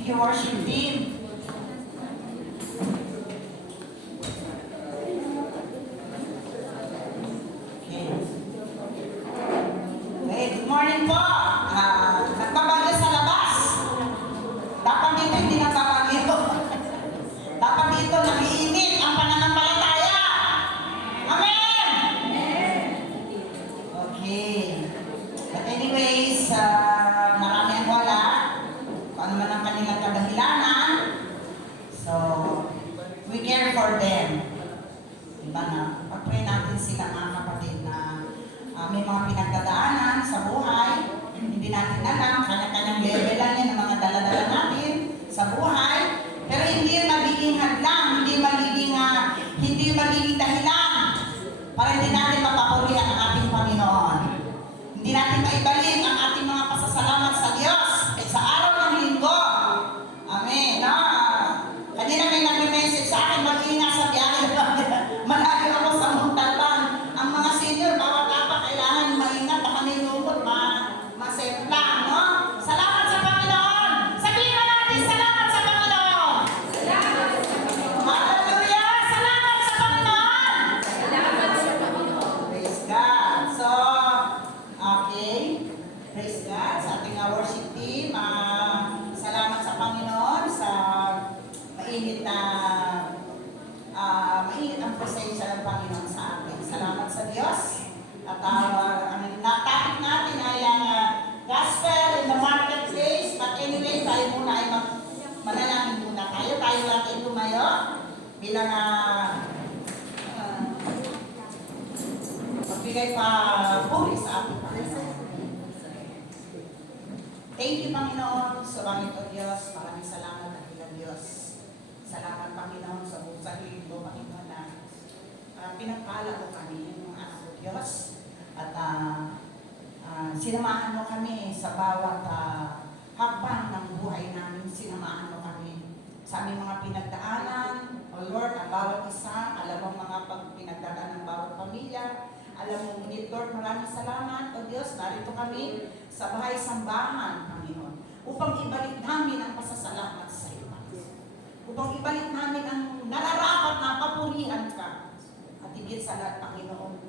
Thank you, worship team. Okay. Okay, good morning po. Nagbabagyo sa labas. Dapat dito hindi nagbabagyo. Dapat dito nag-iinit ang pananampalataya. Amen! Okay. But anyways, marami ang wala. Kung ano man ang kanilang kadahilanan. So, we care for them. Diba na? Pag-pray natin sila mga kapatid na may mga pinagdadaanan sa buhay. Hindi natin alam, kanya-kanyang level lang yan ang mga dala-dala natin sa buhay. Pero hindi yung magiging hadlang, hindi magiging dahilan para hindi natin mapapurihan ang ating Panginoon. Hindi natin maibalik ang ating mga pasasalamat sa Diyos sa araw ng linggo. Amen. No? Kanina may nag-message sa akin, mag-ingat sa biyahe. Malayo ako sa Montalban. Ang mga senior, bawat dapat kailangan maingat na kami lumot, masemplang, no? Salamat sa Panginoon! Sabihin na natin, salamat sa Panginoon! Salamat sa Panginoon! Hallelujah! Salamat sa Panginoon! Salamat sa Panginoon! Praise God! So, okay. Praise God sa ating worship team. Salamat sa Panginoon sa mainit ang presensya ng Panginoon sa atin. Salamat sa Diyos. At ang topic natin ay ang gospel in the marketplace. But anyway, tayo muna ay manalangin muna tayo. Tayo natin tumayo bilang magbigay pa puri sa ating Panginoon. Thank you, Panginoon, sa langit o Diyos. Maraming salamat at ilang Diyos. Salamat, Panginoon, sa buong mo, Panginoon, na pinagpala mo kami, mga anak o Diyos. At sinamahan mo kami sa bawat hakbang ng buhay namin. Sinamahan mo kami sa aming mga pinagdaanan. O Lord, ang bawat isa, alam mo mga pinagdaanan ng bawat pamilya. Alam mo, ngunit Lord, maraming salamat. O Diyos, narito kami sa bahay-sambahan, Panginoon, upang ibalik namin ang pasasalamat sa iyo, Panginoon. Upang ibalik namin ang nararapat na papurihan ka. At higit sa lahat, Panginoon,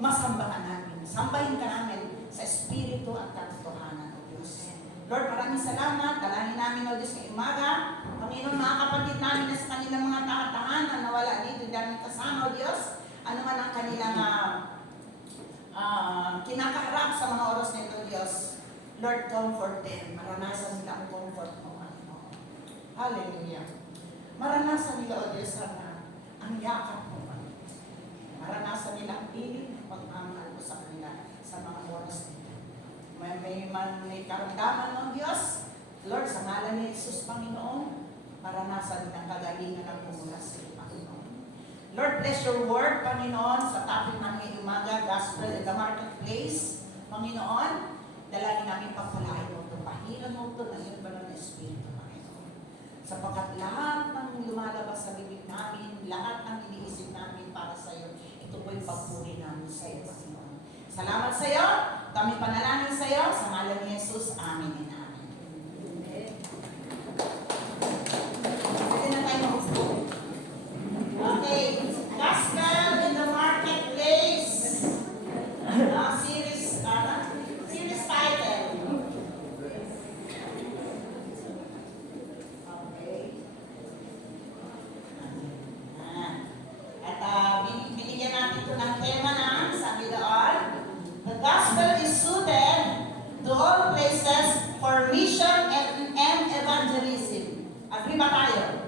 masambahan namin. Sambahin ka namin sa Espiritu at katotohanan, O Diyos. Lord, maraming salamat. Dalangin namin, O Diyos, ngayong umaga. Panginoon, mga kapatid namin na sa kanilang mga tahanan na wala dito, dami kasama, O Diyos. Ano man ang kanilang kinakaharap sa mga oras nito, Diyos. Lord, comfort them. Maranasan nila ang comfort mo, Panginoon. Hallelujah. Maranasan nila, O Diyos, ang yakap mo, Panginoon. Maranasan nila ang pilit ng pagmamahal mo sa kanila sa mga oras nito. May karamdaman ng Diyos. Lord, sa ngalan ni Jesus, Panginoon, maranasan nila ang kagalingan ng pumulas sa iyo, Panginoon. Lord, bless your word, Panginoon, sa topic ng ngayong umaga, gospel in the marketplace. Panginoon, dalangin namin pagpalain mo ito, pahilan mo ito ng iyong banal na Espiritu, Panginoon. Sapagkat lahat ng lumalabas sa bibig namin, lahat ng iniisip namin para sa iyo, ito po yung pagpuri namin sa iyo, Panginoon. Salamat sa iyo, kami panalangin sa iyo, sa ngalan ni Jesus, amin and amin. Pwede na tayo mag-upo. Okay, gospel in the marketplace. Series title. Okay. At binigyan natin ito ng tema na, sabi doon, the gospel is suited to all places for mission and evangelism. Agree ba tayo?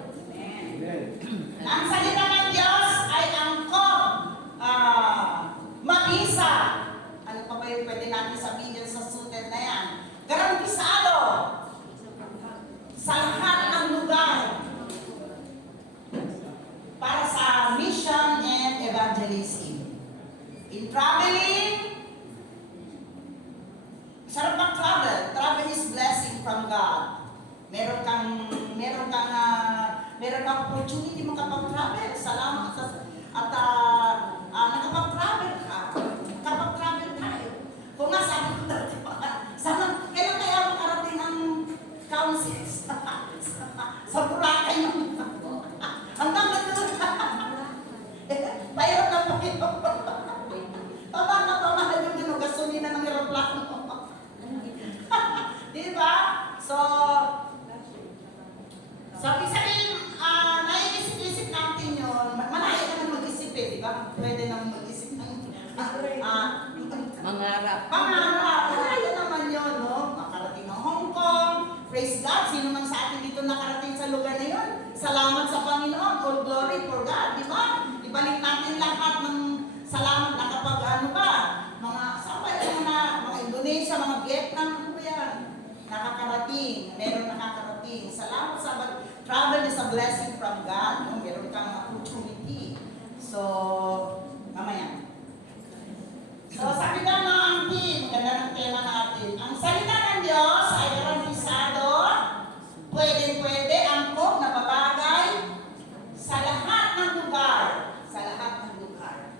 Ang salita ng Diyos ay angkop, mabisa. Ano pa ba yung pwede natin sabihin sa suited na yan? Garantisado sa lahat ng lugar para sa mission and evangelism. In traveling, sarap mag-travel. Travel is blessing from God. Meron kang opportunity makapag-travel. Salamat at nakapag-travel ka. Kapag-travel tayo. Kung nga sabi ko dati, sana, kailan kaya makarating ang pwede nang mag-isip ng Mangarap. pangarap. Kaya naman yun, no? Makarating ng Hong Kong. Praise God. Sino man sa atin dito nakarating sa lugar na yun? Salamat sa Panginoon. All glory for God. Di ba? Ibalik natin lahat ng salamat na kapag ano ba? Mga Indonesia, mga Vietnam, ano ba yan? Nakakarating. Meron nakakarating. Salamat sa travel is a blessing from God. No? Meron kang opportunity. So, mamaya. So, sabi ka mga auntie, ganda ng tema natin. Ang salita ng Diyos ay garantisado, pwede, angkop na babagay sa lahat ng lugar. Sa lahat ng lugar.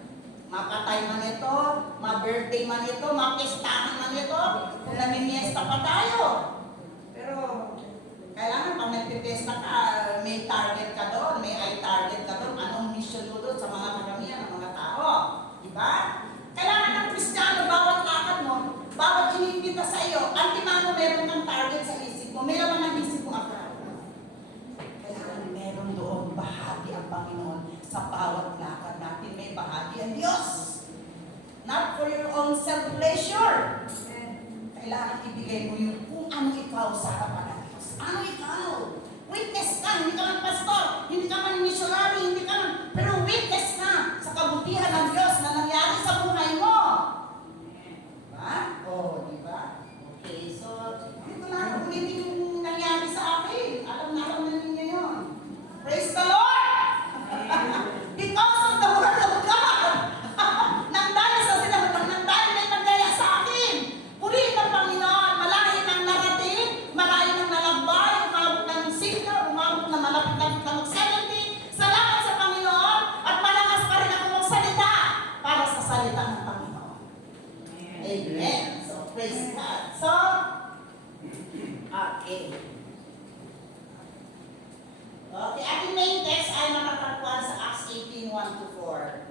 Mapatay man ito, ma-birthday man ito, ma-pistahan man ito, kung namimiesta pa tayo. Pero, kailangan pag nagpipesta ka, may target ka doon, may eye target ka doon, anong mission mo doon sa mga karamihan ng mga tao. Diba? Kailangan ng Kristiyano, bawat lakad mo, bawat iniimbita sa iyo, antimano meron kang target sa isip mo, meron man ang isip mo akala. Kailangan meron doon bahagi ang Panginoon sa bawat lakad natin, may bahagi ang Diyos. Not for your own self-pleasure. Kailangan ibigay mo yung kung ano ikaw sa harapan ng Diyos. Ano ikaw? Witness ka, hindi ka man pastor, hindi ka man missionary, hindi ka man, pero witness ka sa kabutihan ng Diyos na nangyari sa buhay mo. Diba? Oh, diba? Okay, so, hindi ko na ulitin yung nangyari sa akin. Alam na ninyo yun. Praise the Lord! Because of the word of God. Nang dahil sa sinabi, nang dahil may nagdaya sa akin. Purihin ang Panginoon, malahin ang narating, malahin ang nalabay, umabot ng senior, umabot na malapit na mag-70. Salamat sa Panginoon at malakas pa rin ako magsalita para sa salita ng Panginoon. Amen. So, praise God. So, okay. Okay, ating main text ay matatagpuan sa Acts 18:1-4.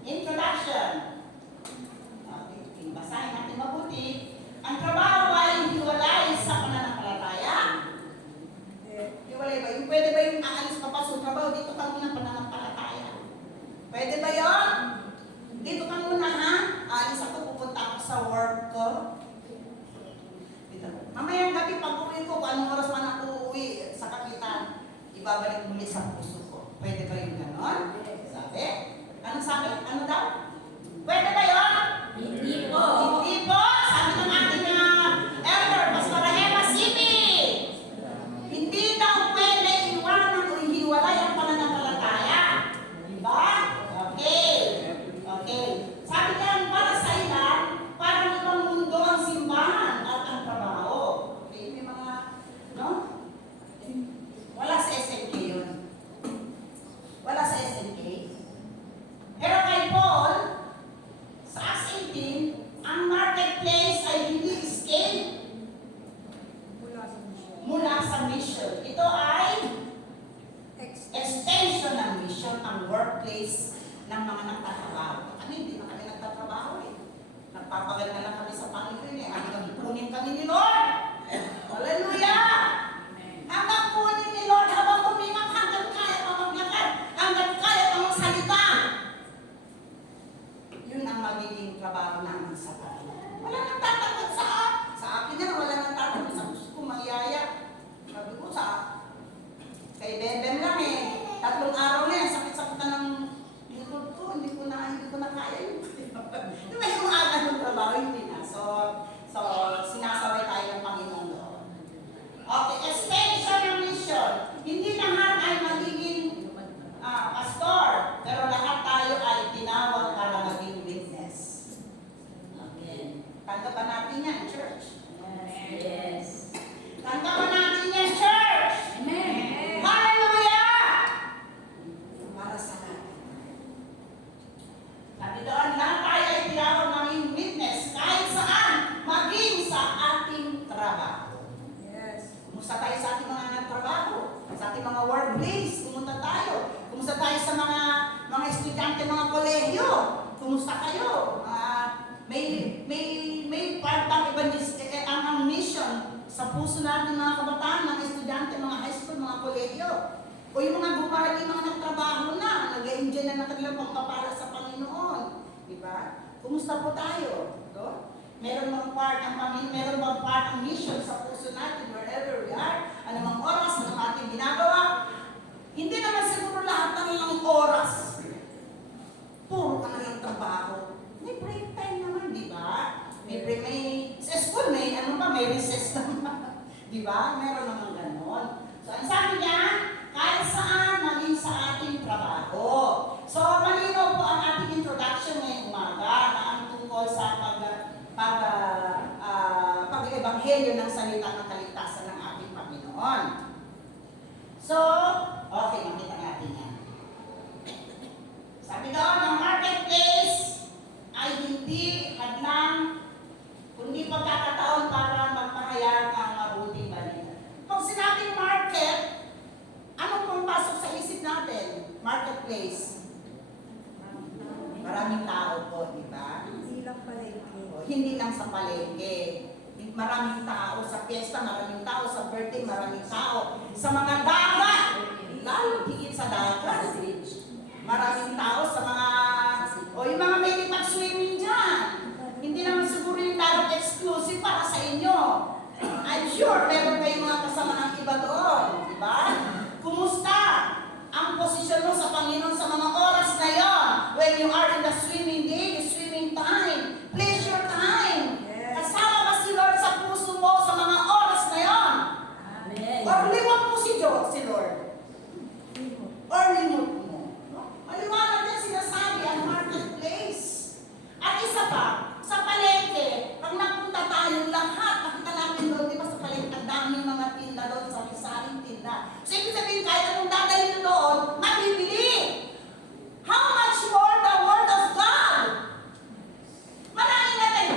Introduction. Okay, basahin natin mabuti. Ang trabaho ay hiwalay sa pananampalataya. Hiwalay ba? Yung pwede ba yung aalis ka pa sa trabaho, dito ka muna pananampalataya? Pwede ba yun? Dito ka muna ha? Aalis ako, pupunta ako sa work ko. Dito. Mamayang gabi pag uwi ko, kung anong oras man ako uuwi sa kapitan, ibabalik muli sa puso ko. Pwede ba yung ganon? Sabi? Anong sabi? Ano daw? Pwede ba yun? Hindi po. Hindi po. Sabi ng ating elder, Pastor Eva Sipi. Hindi daw pwede iwanan o hiwalay ang pananampalataya. Diba? Okay. Okay. Sabi niya, para sa ilan, parang ibang mundo ang simbahan at ang trabaho. Okay, may mga, no? Wala sa SNK yun. Wala sa SNK. Pero kay Paul, sa Acts 18, ang marketplace ay hindi escape mula sa mission. Ito ay extension ng mission, ang workplace ng mga nagtatrabaho. Kami, hindi na kami nagtatrabaho eh. Nagpapagal na lang kami sa Panginoon eh. Hanggang punin kami ni Lord. Hallelujah! Hanggang punin ni Lord, habang humingang hanggang kaya pa maglakad, hanggang kaya pa magsalita. Yun ang magiging trabaho namin sa Panginoon. Wala nang tatakot sa akin yan, wala nang tatakot sa gusto ko mayaya. Sabi ko kay Bebem lang eh. 3 araw na yan, sakit-sakit na ng likod ko, hindi ko na kaya yun. Yung may umaga ng trabaho, hindi na. So sinasabay tayo ng Panginoon doon. Okay, extension ng mission. Hindi lahat ay magiging pastor, pero lahat tayo ay tinawag para maging witness. Amen. Tanggap natin yan, church. Yes. Tanggap natin yan, church. Amen. Hallelujah! Para sa lahat. Sabi doon, lahat tayo ay tinawag maging witness kahit saan, maging sa ating trabaho. Yes. Kumusta tayo sa ating mga nagtrabaho? Sa ating mga workplace, kumusta tayo? Kumusta tayo sa mga estudyante, mga kolehiyo? Kumusta kayo? May part-time evangelist, ang mission sa puso natin mga kabataan, mga estudyante, mga high school, mga kolehiyo. O yung mga ng pagpapala sa Panginoon. Diba? Kumusta po tayo? No? Meron bang part ang Panginoon, meron bang part ang mission sa puso natin wherever we are? Anumang oras na ating ginagawa? Hindi naman siguro lahat ng ilang oras. Puro ka na lang trabaho. May break time naman, di ba? May break, sa school may, may recess naman. Di ba? Meron naman ganon. So, ang sabi niya, kahit saan, maging sa ating trabaho. So, malinaw po ang ating introduction ngayong umaga na ang tungkol sa pag-ebanghelyo ng salita ng kaligtasan ng ating Panginoon. So, okay, makita natin yan. Sabi doon, ang marketplace ay hindi hadlang, kundi pagkakataon para magpahayag ang mabuting balita. Pag sinabing market, anong pumasok sa isip natin? Marketplace. Maraming tao po, di ba? Hindi lang palengke. Hindi lang sa palengke. Maraming tao sa piyesta, maraming tao sa birthday, maraming tao sa mga dagat. Lalo higit sa dagat. Maraming tao sa mga, yung mga may pag-swimming dyan. Hindi naman siguro yung dagat exclusive para sa inyo. I'm sure meron kayong mga kasamaang iba doon. Di ba? Kumusta ang posisyon mo sa Panginoon sa mga oras na yon? When you are in the swimming day, the swimming time, pleasure time. Yes. Kasama ba si Lord sa puso mo sa mga oras na yon? Amen. Or liwag mo si Lord? Or limot mo? No? Maliwanag yan sinasabi ang marketplace. At isa pa, sa palengke, pag napunta tayo lahat, nakita natin doon, di ba sa palengke, ang daming mga tinda doon, sari-saring tinda. So, ibig sabihin, kahit anong dadalhin nyo doon, mabibili. How much more the Word of God? Marami na tayo.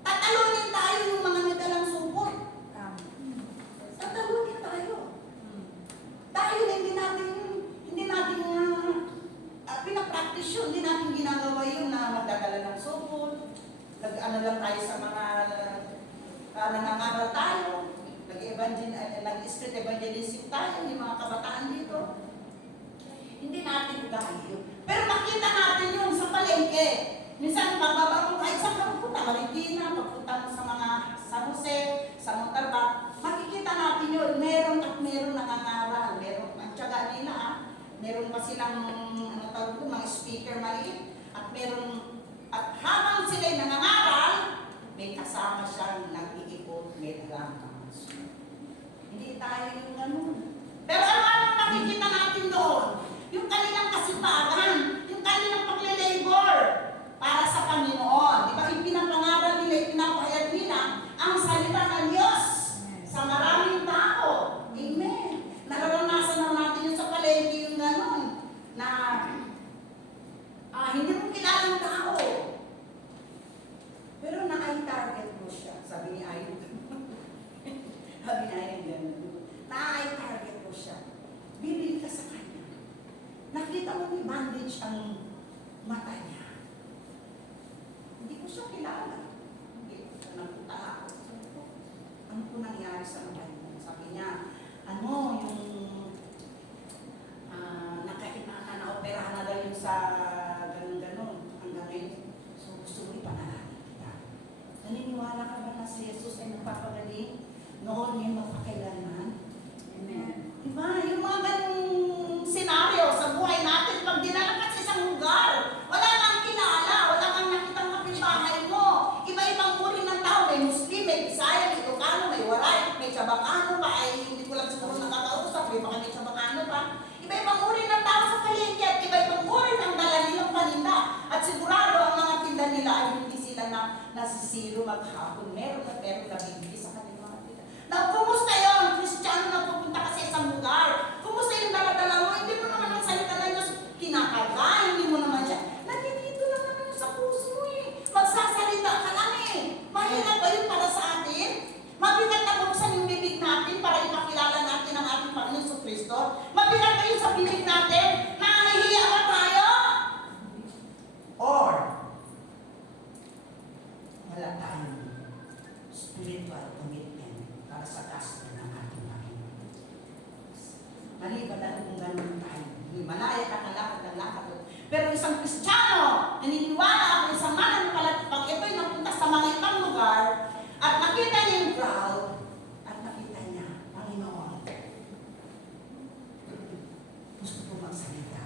Tatalunin tayo yung mga nagdalang supot. Tatalunin tayo. Dahil hindi natin pinapractice yun, hindi natin ginagawa yun na magdadala ng supot. Nag-ano lang tayo sa mga nangangaral tayo. Nag-street evangelism tayo, yung mga kabataan dito. Hindi natin gaya. Pero makita natin yun sa palengke. Minsan, pagbaba mo kahit saan ka magpunta, Marikina, pagpunta mo sa mga San Jose, sa Montalban, makikita natin yun. Meron at meron nangangaral. Meron ang tiyaga nila. Meron pa silang mga speaker maliit. At habang sila'y nangangaral, may kasama siyang nag-iikot, may alam. Hindi tayo yung ganun. Pero ano nakikita natin doon? Yung kanilang kasipagan, yung kanilang pagle-labor para sa Panginoon. Di ba? Ipinapangaral nila, ipinapahayag nila ang salita ng Diyos sa maraming tao. Amen. Nararanasan na natin yung sa palengke yung ganun. Na hindi mo kilalang tao. Pero na-target mo siya. Sabi ni Ayon. Sabi ni Ayon ganun. Na-target mo siya. Bibili ka sa kanya. Nakita mo may bandage ang mata niya. Hindi ko siya kilala. Hindi ko siya nagpunta ako. Sabi ko, ano po nangyari sa mata niya? Sabi niya, yung na-operahan na daw yun sa ganun-ganun. Hanggang ngayon, so gusto mo ipanalangin kita. Naniniwala ka ba na si Jesus ay nagpapagaling? Noon yun, magpakailanman. Amen. Diba? Yung mga ganung senaryo sa buhay natin, pag dinala ka sa isang lugar, wala kang kilala, wala kang nakitang kapitbahay mo. Iba-ibang uri ng tao, may Muslim, may Bisaya, may Ilocano, may Waray, may Chabacano pa, ay hindi ko lang siguro nakakausap, may baka may Chabacano pa. Iba-ibang uri ng tao sa palengke at iba-ibang uri ng dala nilang paninda. At sigurado ang mga tinda nila ay hindi sila nasisiro maghapon. Meron na nabibili sa kanilang mga tinda. Now, kumusta yun? Kristiyano na pupunta ka sa isang lugar. Kumusta yung dala-dala mo? Hindi mo naman ang salita ng Diyos kinakaga, hindi mo naman siya. Nandito lang naman sa puso mo eh. Magsasalita ka lang eh. Mahirap ba yun para sa atin? Mabigat na buksan yung bibig natin para ipakilala natin ang ating Panginoon sa Kristo. Mabigat ba yun sa bibig natin? Nahihiya ba tayo? Or, wala tayong spiritual commitment para sa gospel ng ating Panginoon. Maliban na kung ganun tayo. Pero isang Kristiyano, naniniwala ako isang mananampalataya, pag ito'y napunta sa mga ibang lugar, at nakita niya yung crowd, at nakita niya, Panginoon, gusto ko magsalita.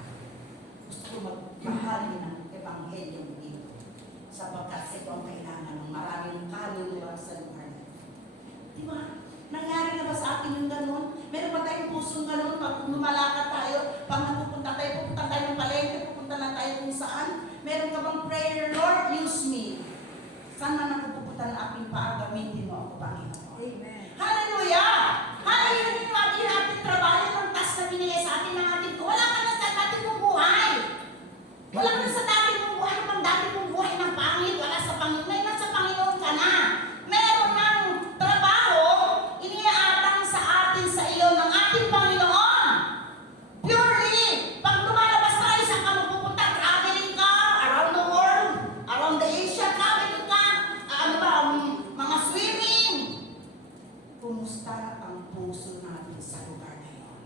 Gusto ko magbahagi ng Ebanghelyo dito. Sapagkat ito ang kailangan ng maraming kaluluwa sa lugar na ito. Di ba? Nangyari na ba sa atin yung gano'n? Meron ba tayong pusong gano'n pag lumalakad tayo, pag napupunta tayo ng palengke, pupunta na tayo kung saan? Meron ka bang prayer, Lord, use me? Saan man ako pupunta ng aking paa, gamitin mo ako, Panginoon. Amen. Hallelujah! Hallelujah! Yung ating trabaho, yung task na binigay sa atin ng ating, wala ka na sa dati mong buhay. Wala ka na sa dati mong buhay, pang dati mong buhay ng pangit, wala sa Panginoon, may nasa Panginoon ka na. Meron ng trabaho, iniaatang sa atin sa iyo ng ating Panginoon. Purely, pag lumalabas tayo, saan ka mapupunta? Traveling ka, around the world, around the Asia, traveling ka, mga swimming. Kumusta ang puso natin sa lugar na yun?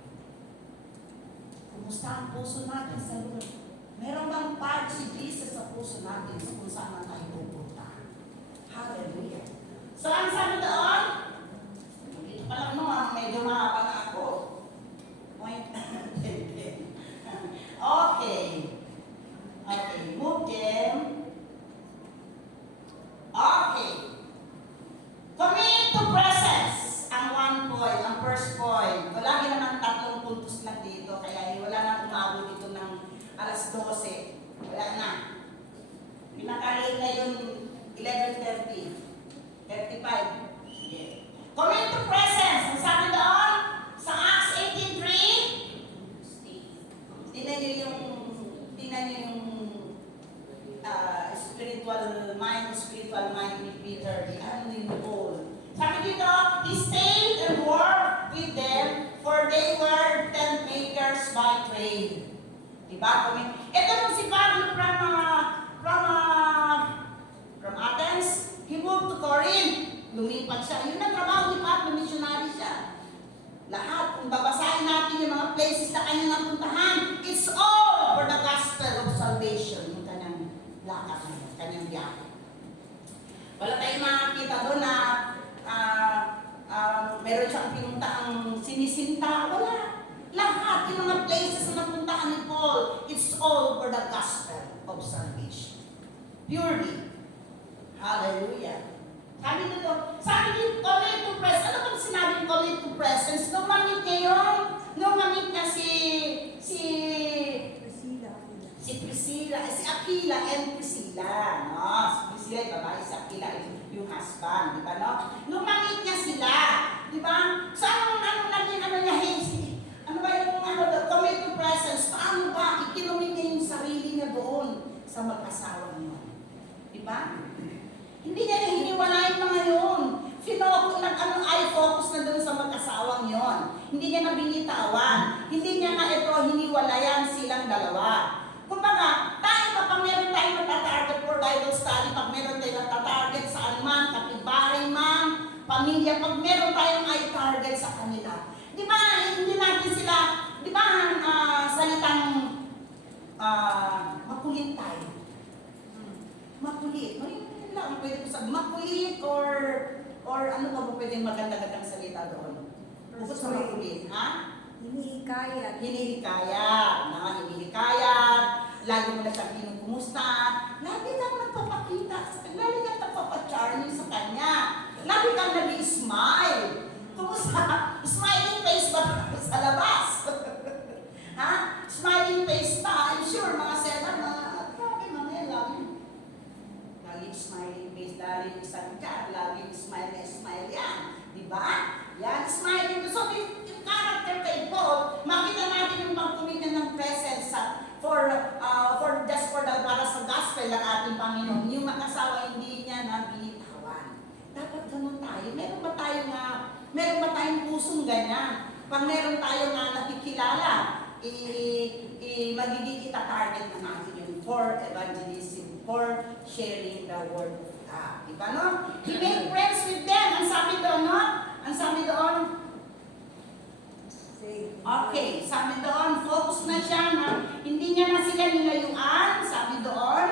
Kumusta ang puso natin sa lugar? Meron bang part si Jesus sa puso natin sa kung saan man tayo pupunta? Hallelujah. So, ang sabi doon, dito pa lang no, medyo mahaba na ako. Point. Okay. Okay, move them. Okay. Commit to presence. Ang one point, ang first point. Lagi naman 3 puntos lang dito, kaya wala nang umabot dito ng alas 12. Wala na. Pinakalit na yung 11:30. 35. Yeah. Commit to presence. Ang sabi doon, sa Acts 18:3, tingnan niyo yung spiritual mind ni Peter, the ano ni Paul. Sabi dito, he stayed and worked with them, for they were tent makers by trade. Diba? Ito nung si Pablo from Athens, he moved to Corinth. Lumipat siya. Yun ang trabaho ni Pablo, missionary siya. Lahat, kung babasahin natin yung mga places na kanyang napuntahan, it's all for the gospel of salvation. Yung kanyang lakad na yun, kanyang biyahe. Wala tayong makakita doon na meron siyang pinuntahang sinisinta. Wala. Lahat yung mga places na napuntahan ni Paul, it's all for the gospel of salvation. Purely. Hallelujah. Sabi dito, commit to presence. Ano bang sinabing commit to presence? Nung mamit niya yun, nung mamit niya si Priscilla, si Aquila and Priscilla, no? Si Priscilla yung babae, si Aquila yung husband, di ba, no? Nung mamit niya sila, di ba? So, ano ba yung commit to presence? Paano ba ikinumit niya yung sarili niya doon sa mag-asawa niyo? Di ba? Hindi niya hiniwalay mga yun. Focus na doon sa mag-asawang yon. Hindi niya na binitawan. Hindi niya nga ito hiniwalayan silang dalawa. Kumbaga, tayo kapag meron tayong natatarget for Bible study, pag meron tayong natatarget saan man, kapitbahay man, pamilya, pag meron tayong i-target sa kanila. Di ba, hindi natin sila, di ba, salitang makulit tayo. Makulit. Ano lang pwede ko sabihin? Makulit or ano ba po pwedeng maganda-gandang salita doon? Bukod sa makulit, ha? Hinihikayat. Hinihikayat. Hinihikayat. Lagi mo na siyang kinukumusta. Lagi kang nagpapakita. Lagi kang nagpapacharming sa kanya. Lagi kang nag-i-smile. Kumusta? Smiling face ba sa labas? Ha? Smiling face ba? I'm sure mga seller na grabe mga yan. Lagi smiling face, lagi isang chat, lagi smile na smile yan. Diba? Yan, smiling. So, yung character kay Paul, makita natin yung pagkumita ng presence for para sa gospel ng ating Panginoon. Yung mag-asawa, hindi niya nabinitawan. Dapat ganun tayo. Meron ba tayong pusong ganyan? Pag meron tayo nga nakikilala, magiging ita-target na natin yun for evangelism, for sharing the word of God. Diba, no? He made friends with them. Ang sabi doon, no? Ang sabi doon, okay, sabi doon, focus na siya na hindi Hindi niya na sila nilayuan, sabi doon,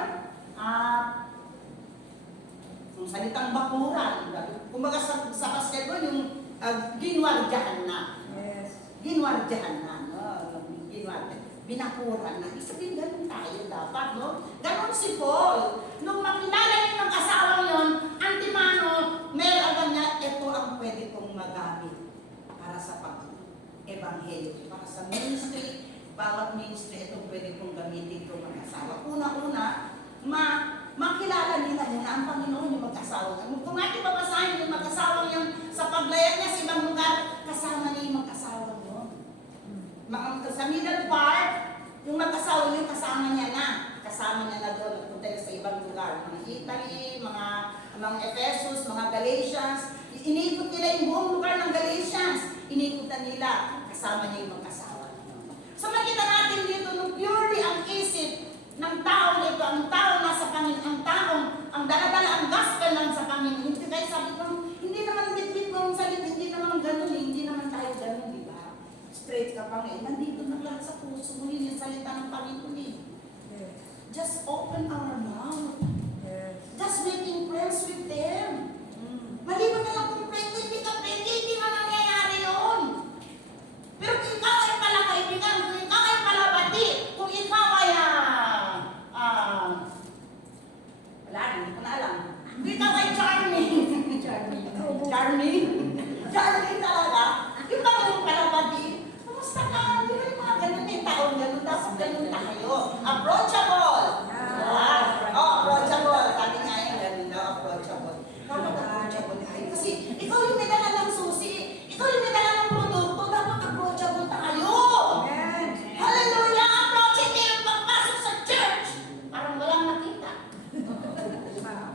yung salitang bakuran. Kumbaga sa basketball, yung ginwardyahan na. Yes. Ginwardyahan na, no? Ginwardyahan. Binakuran na. Ibig sabihin, ganun tayo dapat, no? Ganun si Paul. Nung makilala niya ng asawang yon, antimano, meron agad niya, ito ang pwede kong magamit para sa pag-ebanghelyo, para sa ministry. Bawat ministry, ito pwede kong gamitin itong mag-asawa. Una-una, makilala nila niya na ang Panginoon yung mag-asawa. Kung ating babasahin yung mag-asawa yung sa paglayag niya sa ibang lugar, kasama niya yung mag-asawa yun. Sa middle part, yung mag-asawa yung kasama niya na. Kasama niya na doon, nagpunta niya sa ibang lugar. Mga Italy, mga Ephesus, mga Galatians. Iniikot nila yung buong lugar ng Galatians. Iniikutan nila, kasama niya yung mag-asawa. So makita natin dito nung purely ang isip ng tao nito, ang tao nasa Panginoon, ang daladala, ang gospel lang sa Panginoon. Hindi kayo sabi ko, hindi naman bitbit ng salita, hindi naman ganun, hindi naman tayo ganun, di ba? Straight ka Panginoon, nandito na lahat sa puso mo yun, yung salita ng Panginoon. Yes. Just open our mouth. Yes. Just making friends with them. Maliban na lang kung friend, hindi ka friend, hindi man nangyayari yun. Pero kung ikaw ay pala kaibigan, kung ikaw ay pala bati, kung ikaw ay wala, hindi ko na alam. Kung ikaw ay charming. Charming talaga. Yung ba yung pala bati? Kamusta ka? Di ba yung mga ganun may taon, ganun, tapos ganun tayo. Approachable. Approachable. Sabi nga yung ganun daw, approachable. Dapat approachable tayo. Kasi ikaw yung may dala ng susi, ikaw yung may dala ng produkto, dapat approachable tayo. Amen. Hallelujah! Approaching niyo yung pagpasok sa church. Parang walang nakita.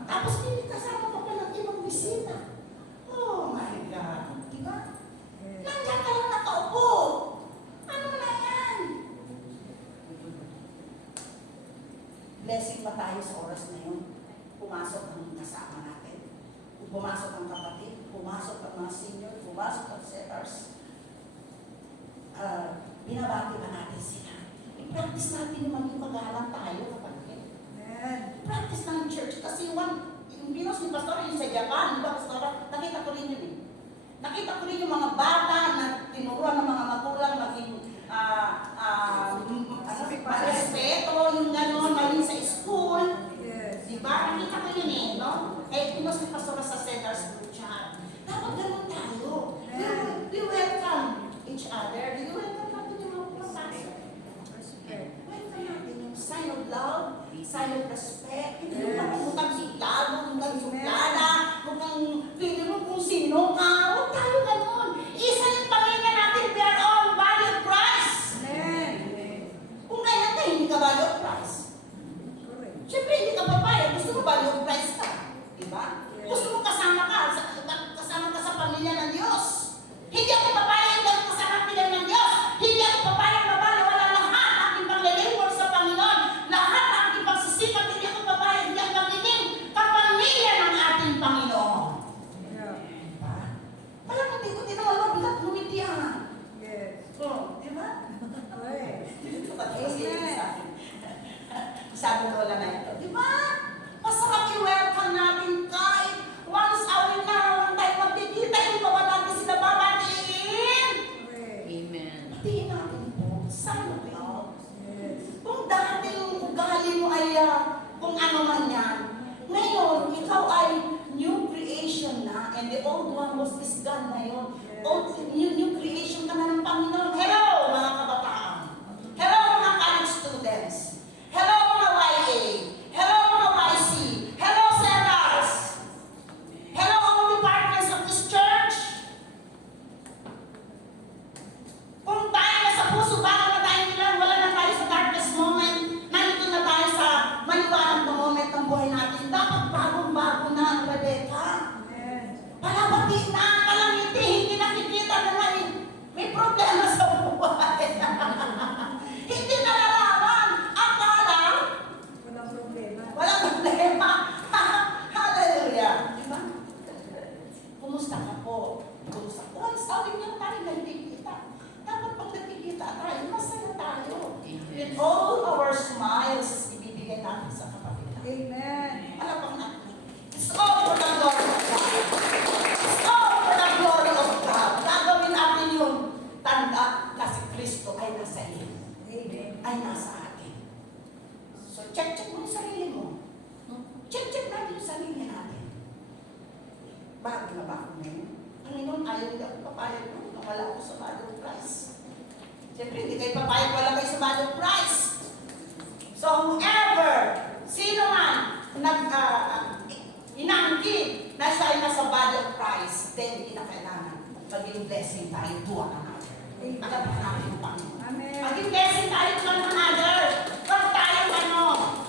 Tapos hindi kasama pa pala ng ibang bisita. Oh my God. Diba? Nandiyan ka lang nakaupo. Ano na yan? Blessing pa tayo sa oras na yun. Pumasok ang kasama natin. Pumasok ang kapatid. Pumasok ang mga senior. Pumasok ang setters. Binabati pa natin sila. I-practice natin yung maging pag-aaral tayo, kapatid. Amen. Practice ng church. Kasi yung binos ni Pastor yung sa Japan, di ba, Pastor? Nakita ko rin yun eh. Nakita ko rin yung mga bata na tinuruan ng mga magulang maging respeto, yung gano'n, maging sa school. Yes. Di ba? Nakita ko yun eh, no? Eh, binos ni Pastor sa Centers Group Chat. Dapat gano'n tayo. We welcome each other. Do you welcome natin yung mga pastor? Welcome natin yung sign of love, sign of respect. Hindi mo pagkutang sigado, huwag kang suplada, huwag kang pili mo kung sino ka. Huwag tayo ganun. Isa yung pamilya natin, we are all body of Christ. Amen. Kung kaya tayo, hindi ka body of Christ. Correct. Siyempre, hindi ka babae. Gusto mo body of Christ ka. Diba? Yes. Gusto mo kasama ka sa pamilya ng Diyos. Hindi ako babae, hindi ako kasama ang pamilya ng Diyos. Hindi ako babae, wala lahat ang aking pag-labor sa Panginoon. Lahat ang aking pagsisikap, hindi ako babae, hindi ako magiging kapamilya ng ating Panginoon. Yeah. Diba? Alam mo, hindi ko tinawag, bigat ngumiti yan. Yes. Oh, diba? Correct. Sabi ko lang na ito, diba? Masarap i-welcome natin kahit once a week na lang tayo magkikita, hindi pa ba natin sila babatiin? Correct. Amen. Batiin natin po, sign of love. Yes. Kung dating ugali mo ay kung ano man yan, ngayon, ikaw ay new creation na, and the old one is gone na yun. Old, new creation ka na ng Panginoon. Hello, mga kabataan. Hello, mga college students. Hello, mga YA. Hello, mga YC. Hello, sellers. Hello, all departments of this church. Kung tayo na sa puso, bago na tayo nilang, wala na tayo sa darkest moment, nandito na tayo sa maliwanag na moment ng buhay natin. Dapat bagong-bago na ang Rebecca. Amen. Palabati na, kalangiti, hindi nakikita na nga eh. May problema sa Kristo ay nasa iyo, Amen. ay nasa atin. So, check mo yung sarili mo. Check natin yung sarili natin. Bakit na ba ako ngayon? Panginoon, ayaw hindi ako papayag mo na wala ako sa body of Christ. Siyempre, hindi kayo papayag wala kayo sa body of Christ. So, whoever, sino man, inangkin na siya ay nasa body of Christ, then hindi na kailangan maging blessing tayo to one another. Alam mo natin ang Panginoon. Amen. Maging blessing tayo to one another. Huwag tayong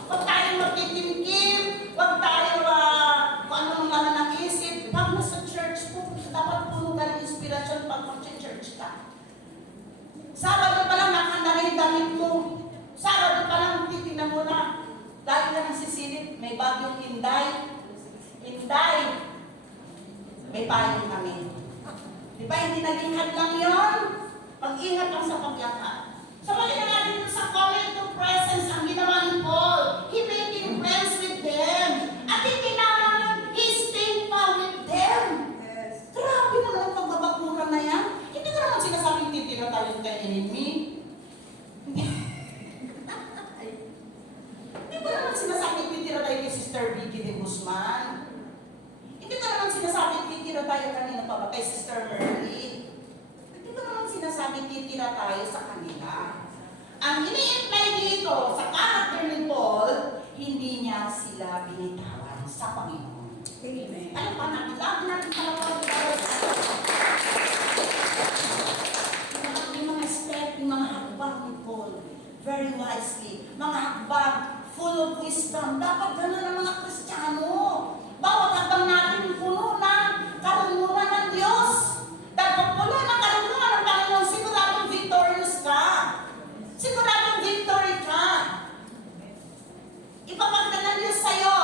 huwag tayong magtitimkim, huwag tayong kung ano nung naman ang isip. Pag nasa church po, dapat puno ka ng inspirasyon pag mag-church ka. Sabado pa lang nakahanda na yung damit mo. Sabado pa lang titignan mo na. Dahil ka nang sisilip, may bagyong Inday. Inday, may payong kami. Di ba, hindi naging hadlang yun? Pag-ingat lang sa paglakad. So, maganda nga dito sa calling to presence ang ginawa ni Paul. He making friends with them. At hindi naman he stayed pa with them. Yes. Grabe naman ang pagbabakuran na yan. Hindi ko naman sinasabing titira tayo kay enemy. Hindi ko naman sinasabing titira tayo kay Sister Vicky de Guzman. Hindi ko naman sinasabing titira tayo kanina pa ba kay Sister Merly. Hindi ko naman sinasabing titira tayo sa kanila. Ang ini-imply dito sa character ni Paul, hindi niya sila binitawan sa Panginoon. Amen. Ano pa natin? Lahat natin kalawag yung mga step, yung mga hakbang ni Paul, very wisely, mga hakbang, full of wisdom. Dapat gano'n ang mga Kristiyano. Bawat hakbang natin puno ng karunungan ng Diyos. Dapat puno ng karunungan ng Panginoon, siguradong victorious ka. Siguradong victory ka. Ipapagdala ng Diyos sa'yo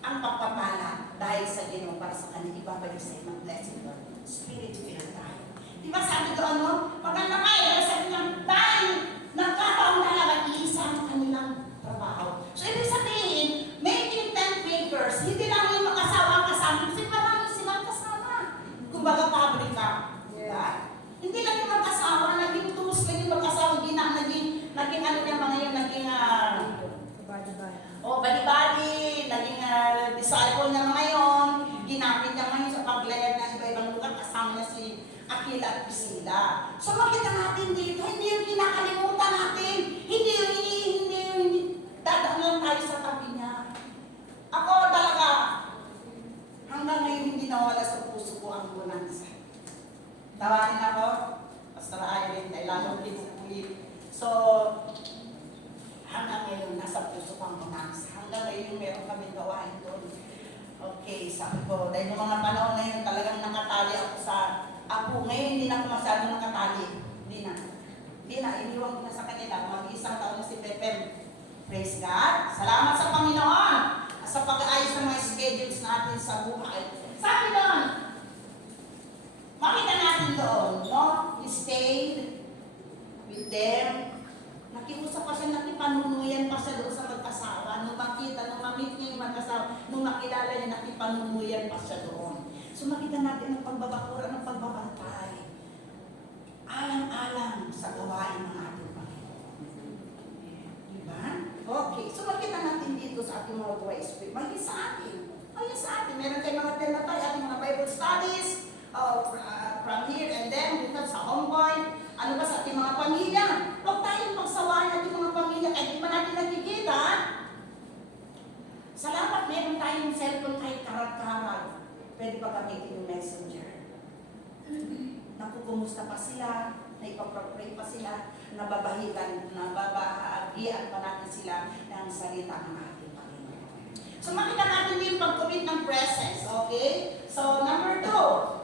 ang pagpapala dahil sa Ginoo para sa kanila ibabalik sa iyo ng blessing Lord. Spirit-filled tayo. Di ba sabi doon, no? Maganda nga eh, sabi niya, dahil nagkataon talaga iisa ang kanilang trabaho. So, ibig sabihin, making tent makers, hindi lang yung mag-asawa kasama, kasi marami silang kasama. Kumbaga, pabrika. Diba? Hindi lang yung mag-asawa, naging tools, naging mag-asawa, naging ano niya mga yun, naging bali-bali, naging disciple niya ngayon, ginamit niya ngayon sa paglayag ng iba-ibang lugar, kasama niya si Aquila at Priscilla. So makita natin dito, hindi yung kinakalimutan natin, hindi yung dadaan lang tayo sa tabi niya. Ako talaga, hanggang ngayon hindi nawala sa puso ko ang bonanza. Tawarin ako, Pastor Irene, kailangan din. So, hanggang ngayon, nasa puso ko ang bonanza. Hanggang ngayon, meron kami gawain doon. Okay, sabi ko, dahil yung mga panahon na yun, talagang nakatali ako sa ako. Ngayon, hindi na ako masyadong nakatali. Hindi na, iniwan ko na sa kanila. Mag-isang taon na si Pepem. Praise God. Salamat sa Panginoon sa pag-aayos ng mga schedules natin sa buhay. Sabi doon, makita natin doon, no? We stayed with them. Nakiusap pa siya, nakipanunuyan pa siya doon sa mag-asawa. Nung mamit niya yung mag-asawa, nung makilala niya, nakipanunuyan pa siya doon. So makita natin ang pagbabakura, ng pagbabantay. Alang-alang sa gawain ng ating Panginoon. Diba? Okay. So makita natin dito sa ating mga buhay spirit. Maging sa atin. Maging sa atin. Meron tayong mga tinatay, ating mga Bible studies from here and then dito sa homeboy. Ano ba sa ating mga pamilya? Huwag tayong pagsawayan ating mga pamilya kahit di pa natin nakikita. Salamat, meron tayong cellphone kahit karat-karat. Pwede pa gamitin yung messenger. Nakukumusta pa sila, naipapropray pa sila, nababahagian pa natin sila ng salita ng ating Panginoon. So makita natin yung pag-commit ng presence, okay? So number 2.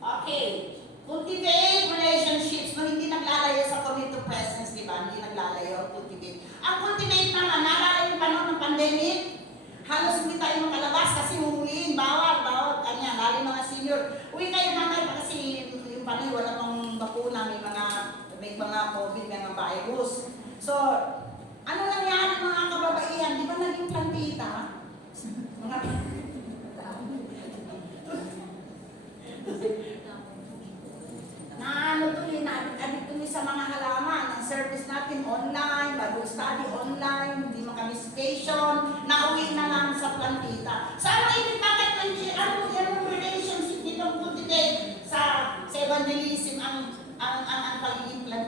Okay, cultivate relationships no, hindi naglalayo sa commit to presence, di ba? Hindi naglalayo, cultivate. Ang cultivate naman, naalala yung panahon ng pandemic, halos hindi tayo makalabas kasi umuwiin, bawal, kanya, lalo mga senior. Uwi kayo mamaya kasi yung panahon, wala pang bakuna, may mga COVID, may mga virus. So, ano nangyari mga kababaihan? Di ba naging plantita? Mga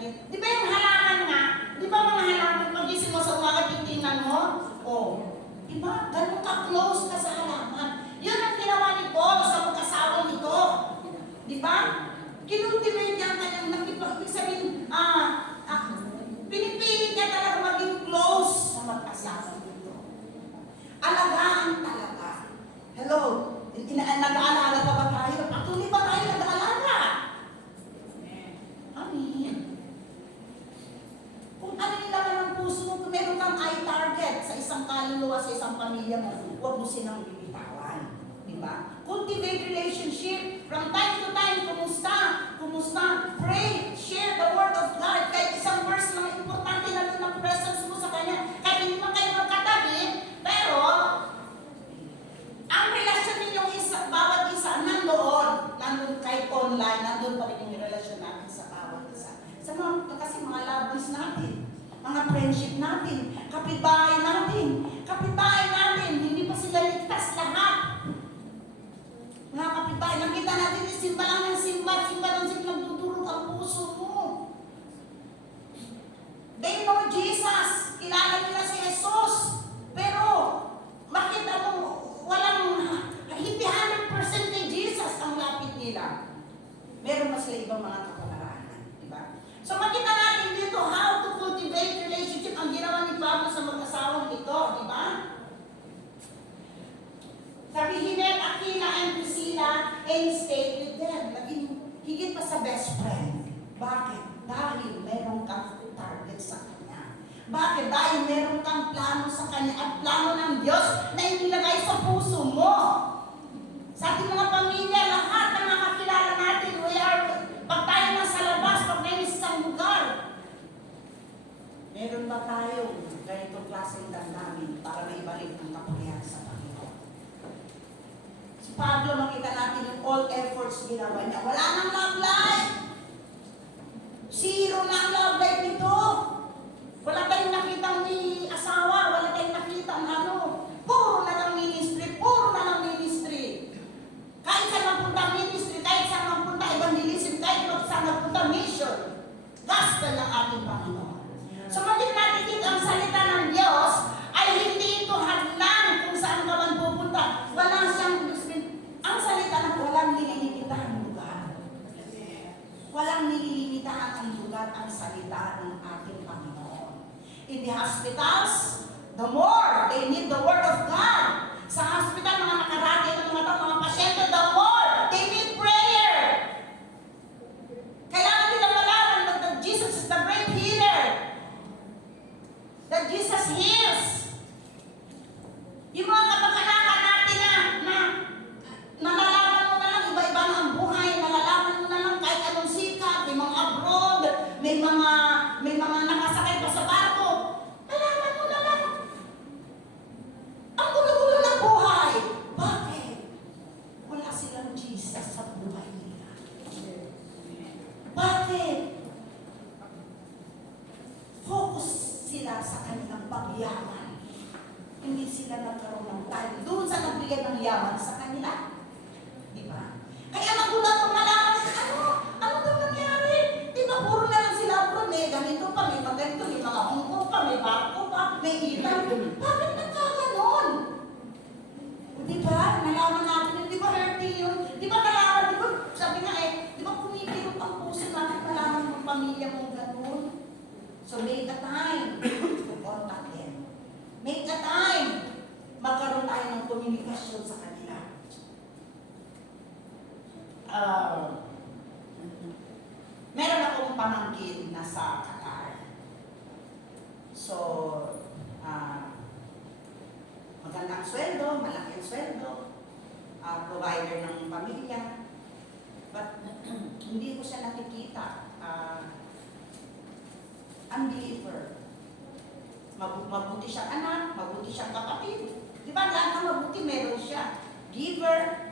din. Di ba yung halaman nga? Di ba mga halaman, pagising mo sa umaga, titingnan mo? Oh, di ba? Ganun ka-close ka sa halaman. Yun ang ginawa ni Paul sa mag-asawa nito. Di ba? Kinultivate niya ang kanyang ibig sabihin, pinipilit niya talaga maging close sa mag-asawa nito. Alagaan talaga. Hello? Nag-aalala pa ba tayo? Patuloy ba tayo nag-aalala? Amen. Kung ano yung laman ng puso mo, kung meron kang eye target sa isang kaluluwa, sa isang pamilya mo, huwag mo silang bibitawan. Diba? Cultivate relationship. From time to time, kumusta? Kumusta? Pray. Share the word of God. Kahit isang verse lang, importante na doon ang presence mo sa Kanya. Kahit hindi man kayo magkatabi, pero ang relasyon ninyong bawat isa, nandun kahit online, nandun pa rin yung relasyon natin sa bawat isa. Sa mga, kasi mga lovers natin, mga friendship natin, kapitbahay natin, hindi pa sila ligtas lahat. Mga kapitbahay, nakita natin, simba lang ng simba nagdudurog ang puso mo. They know Jesus, kilala nila si Jesus, pero makita mo, hindi 100% kay Jesus ang lapit nila. Meron mas sila ibang mga kapamaraanan, di ba? So makita natin dito how to cultivate relationship ang ginawa ni Pablo sa mag-asawang ito, di ba? Sabi, he met Aquila and Priscilla and stayed with them. Naging higit pa sa best friend. Bakit? Dahil meron kang target sa Kanya. Bakit? Dahil meron kang plano sa Kanya at plano ng Diyos na inilagay sa puso mo. Sa ating mga pamilya, lahat ng nakakilala natin, pag tayo nasa labas, pag tayo sa isang lugar, meron ba tayo ganitong klaseng damdamin para maibalik ang kapangyarihan sa Panginoon? Si Pablo, makita natin yung all efforts ginawa niya. Wala nang love life. Zero na ang love life nito. Wala tayong nakitang may asawa, wala tayong nakitang puro na lang ministry, Kahit saan magpunta ministry, kahit saan magpunta evangelism, kahit saan magpunta mission, gospel ng ating Panginoon. So makita natin dito ang salita ng Diyos ay hindi ito hadlang kung saan ka man pupunta. Wala siyang, ang salita ng walang nililimitahan ang lugar. Walang nililimitahan ang lugar ang salita ng ating Panginoon. In the hospitals, the more they need the word of God. Sa hospital, mga nakarati ng mga pasyente, the more they need prayer. Kailangan nila malaman that Jesus is the great healer. That Jesus heals. Yung mga kapag-anak natin na nalalaman mo na lang, iba-iba na ang buhay, nalalaman mo na lang kahit anong sikat, may mga abroad, may mga nakasakay pa sa barko, nalaman mo na lang. Ang gulo-gulo ng buhay. Bakit? Wala silang Jesus sa buhay nila. Bakit? Focus sila sa kanilang pagyaman. Hindi sila nagkaroon ng time doon sa nagbigay ng yaman sa kanila. Di ba? Kaya nagulat kung malaman, ano daw nangyari? Di ba puro na lang sila bro, may ganito pa, may maganito, may mga hungkot pa, may barko pa, may ilan. Bakit nagkaganon? Di ba? Nalaman natin, di ba hurting yun? Di ba nalaman, di ba? Sabi nga di ba kumikirot ang puso natin, malaman ng pamilya mong ganun? So make a time to contact them. Make a time. Magkaroon tayo ng komunikasyon sa kanila. Meron akong pamangkin na sa Qatar. So, magandang sweldo, malaking sweldo, provider ng pamilya. But hindi ko siya nakikita. Unbeliever. Mabuti siyang anak, mabuti siyang kapatid. Di ba lahat ng mabuti meron siya? Giver.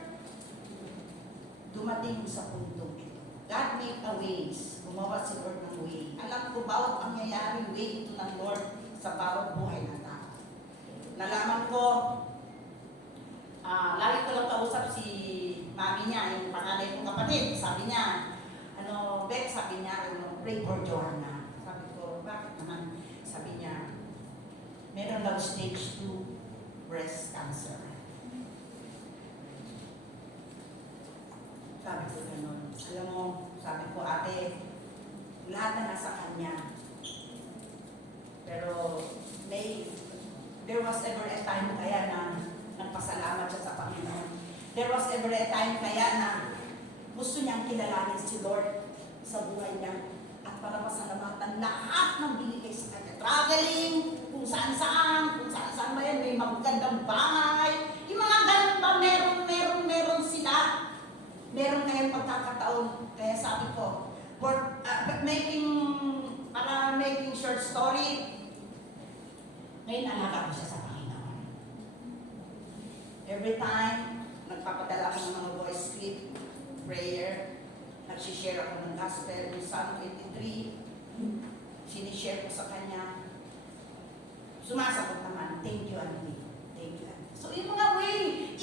Dumating sa puntong ito. God made a ways. Gumawa si Lord ng way. Alam ko bawat pangyayari way ito ng Lord sa bawat buhay ng tao. Nalaman ko, lagi ko lang kausap si mami niya, yung panganay kong kapatid. Sabi niya, Bek, sabi niya, pray for Joanna. Sabi ko, bakit naman? Sabi niya, meron daw stage 2 breast cancer. Sabi ko gano'n. Alam mo, sabi ko, ate, lahat na nasa kanya. Pero there was ever a time kaya na nagpasalamat siya sa Panginoon. There was ever a time kaya na gusto niyang kilalanin si Lord sa buhay niya at para masalamatan lahat ng binigay sa kanya. Traveling, kung saan-saan ba yan, may magandang bahay. Yung mga ganun ba, meron sila. Meron kayong pagkakataon. Kaya sabi ko, making short story, ngayon alaga ko siya sa Panginoon. Every time, nagpapadala ko ng mga voice clip, prayer, nagsishare ako ng gospel, yung Psalm 23, sinishare ko sa kanya. Sumasagot naman, thank you, Auntie. Thank you, Auntie. So yung mga way,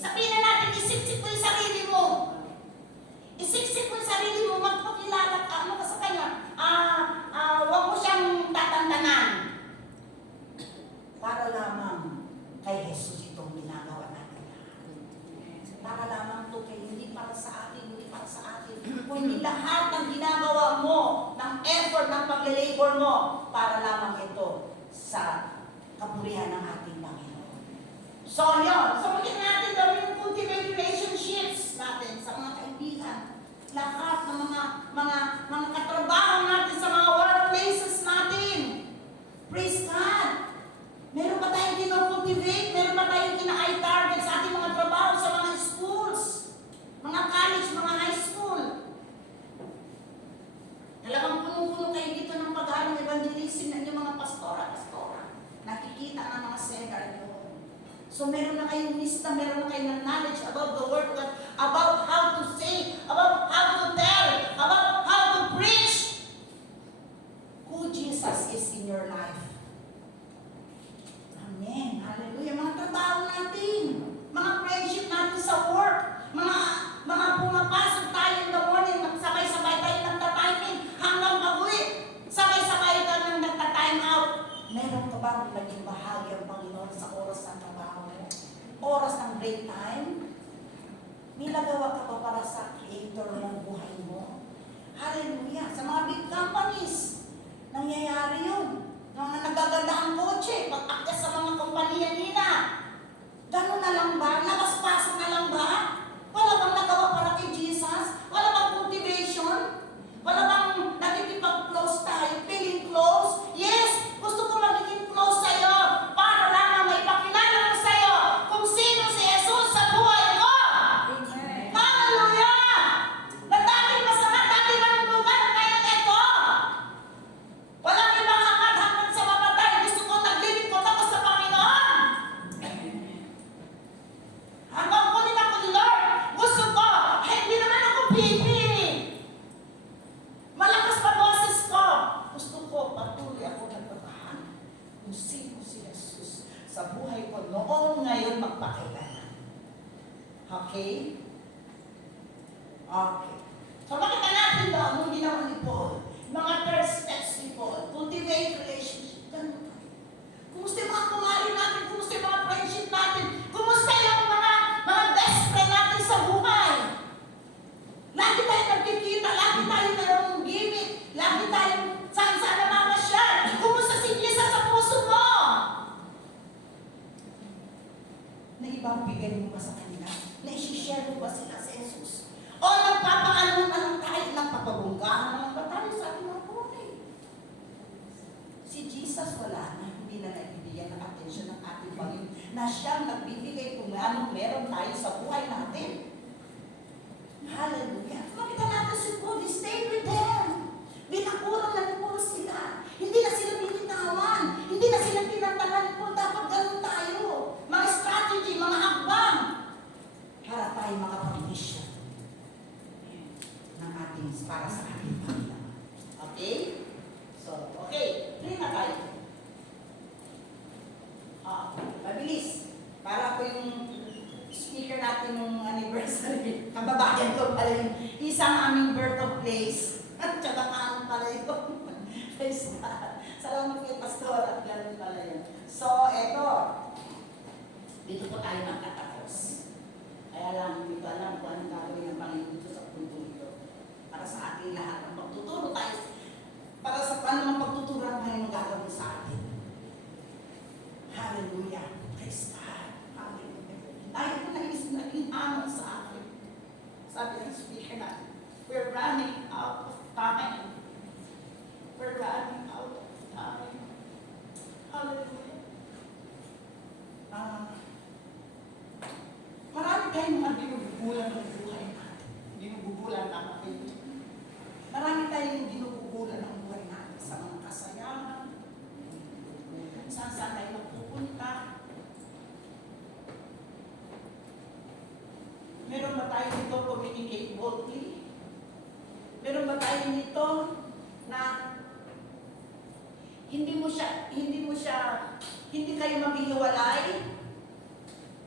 sabihin na natin, isiksik mo yung sarili mo. Isiksik mo yung sarili mo, magpakilala ka, ano ka sa kanya. Huwag mo siyang tatantanan. Para lamang kay Jesus itong ginagawa natin. Para lamang ito kay hindi para sa atin, kundi lahat ng ginagawa mo, ng effort, ng pag-labor mo, para lamang ito sa kapurihan ng ating Panginoon. So yun, so magiging natin gawin yung cultivate relationships natin sa mga kaibigan, lahat ng mga katrabaho natin sa mga workplaces natin. Praise God! Meron ba tayong kino-cultivate? Meron ba tayong kina-eye target sa ating mga trabaho sa mga schools? Mga college, mga high school? Talagang puno-puno kayo dito ng pag-aaral evangelism ng inyong mga pastora. Nakikita ng mga segar nyo. So meron na kayong wisdom, meron na kayong knowledge about the word of God, about how to say, about how to tell, about how to preach who Jesus is in your life. Amen. Hallelujah. Mga trabaho natin, mga friendship natin sa work, mga pumapasok tayo in the morning, sabay-sabay tayo nagta-timing hanggang pag-uwi. Sabay-sabay tayo nang nagta-time out. Meron ka bang naging bahagi ang Panginoon sa oras ng trabaho mo? Oras ng break time? May nagawa ka pa para sa creator ng buhay mo? Hallelujah. Sa mga big companies, nangyayari yun. Mga nagaganda ang kotse, pag-akyat sa mga kompanya nila. Ganun na lang ba? Labas-pasok na lang ba? Wala bang nagawa para kay Jesus? Wala bang motivation? Wala bang nakikipag-close tayo? Feeling close? Yes! Gusto ko magiging close sa'yo para lang may pakilala ko sa'yo kung sino si Jesus sa buhay ko! Amen. Hallelujah! Na dati masama, dati manunugan kayo ng ito! Walang ibang akad hanggang sa mamatay. Gusto ko naglilip ko ako sa Panginoon. Hanggang kunin ako ni Lord. Gusto ko, hindi naman ako pipi. Malakas pa boses ko. Gusto ko, patuloy ako nagpapahal kung sino si Jesus sa buhay ko noon, ngayon, magpakailangan. Okay? Okay. So makita natin ba anong ginawa ni Paul? Mga third steps ni Paul. Cultivate relationship. Ganun tayo. Kumusta yung mga kumari natin? Kumusta yung mga friendship natin? Kumusta yung mga best friend natin sa buhay? Lagi tayo nagkikita, lagi tayo mayroong gimmick, lagi tayo saan-saan namamasyal. Kumusta si Jesus sa puso mo? Naibabigay mo ba sa kanila? Na-share mo ba sila sa Jesus? O nagpapaano na lang tayo, nagpapabunggahan na lang ba tayo sa ating mga buhay? Si Jesus wala na, hindi na nagbibigyan ng atensyon ng ating Panginoon na siyang nagbibigay kung anong meron tayo sa buhay natin. Hallelujah. Makita natin si Paul, he stayed with them. Binakurang na ni Paul sila. Hindi na sila binitawan. Hindi na sila tinatanan ni Paul. Dapat ganun tayo. Mga strategy, mga hakbang. Para tayo makapag-mission ng ating para sa ating Panginoon. Okay? So, okay. Pray na tayo. Mabilis. Para ko yung speaker natin ng anniversary. Kababayan ko pala yung isang aming birth of place. tsagakaan pala yun. Praise God. Salamat kay Pastor at ganun pala yun. So, eto. Dito po tayo magtatapos. Kaya lang, hindi ko alam kung anong gagawin ng Panginoon dito sa punto ito. Para sa ating lahat. Ang pagtuturo tayo, para sa paano pagtuturo ang Panginoon gagawin sa atin. Hallelujah. Praise God. Hallelujah. Tayo po naisip na inamon sa akin. Sabi ng speaker natin, we're running out of time. We're running out of time. Hallelujah. Marami tayong mga ginugugulan ng buhay natin. Ginugugulan natin. Marami tayong ginugugulan ng buhay natin sa mga kasayahan. Saan tayo magpupunta. Meron ba tayo nito communicate boldly? Meron ba tayo nito na hindi kayo maghihiwalay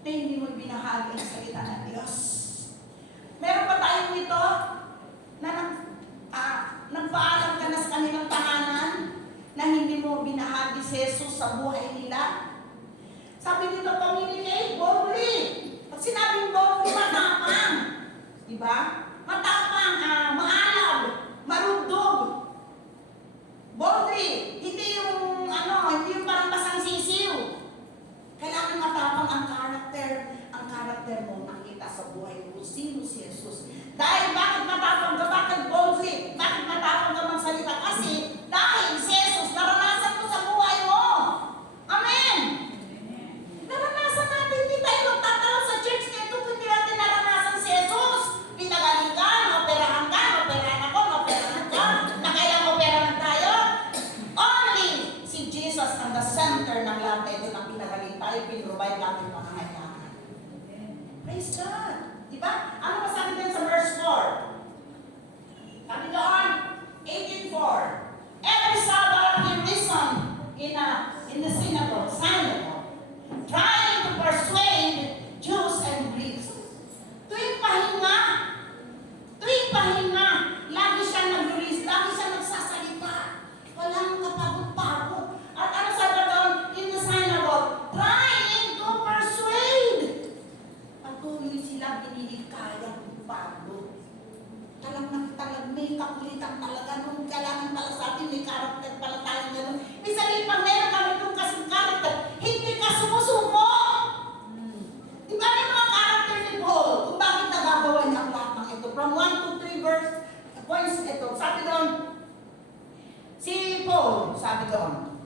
na hindi mo binahagi ang salita ng Diyos? Meron ba tayo nito na nagpaalam ka na sa kanilang tahanan na hindi mo binahagi si Jesus sa buhay nila? Sabi dito, communicate boldly. Pag sinabing boldly, matapang. Diba? Matapang, maalab, marundog. Boldly. Hindi yung parang basang sisiw. Kailangan matapang ang karakter mo nakita sa buhay mo. Sino si Jesus? Dahil bakit matapang ka? Bakit boldly? Bakit matapang ka magsalita? Kasi dahil si Jesus, naranasan mo sa buhay mo. Amen! Naranasan natin, hindi tayo magtatawag sa church na ito kung hindi natin naranasan si Jesus. Pinagaling ka, operahan ako, na kaya operahan tayo. Only si Jesus ang the center ng lahat na ito na pinagaling tayo, pinrovide natin pangangailangan. Praise God! Diba? Ano ba sabi din sa verse 4? Sabi doon, 18:4. Every Sabbath he listened in the synagogue, trying to persuade Jews and Greeks. Tuwing pahinga, lagi siya nag-release, lagi siya nagsasalita. Walang kapagod-pagod. At ano sabi doon, in the synagogue, trying to persuade. Patuloy sila binihikayang pagod. Talag may kakulitan talaga nung kailangan pala sa atin, may karakter pala tayo gano'n. May sabihin pang meron kami itong kasing karakter, hindi ka sumusuko. Di ba may mga karakter ni Paul? Kung bakit nagagawa niya ang lahat ng ito? From 1 to 3 verse, points ito. Sabi doon, si Paul, sabi doon,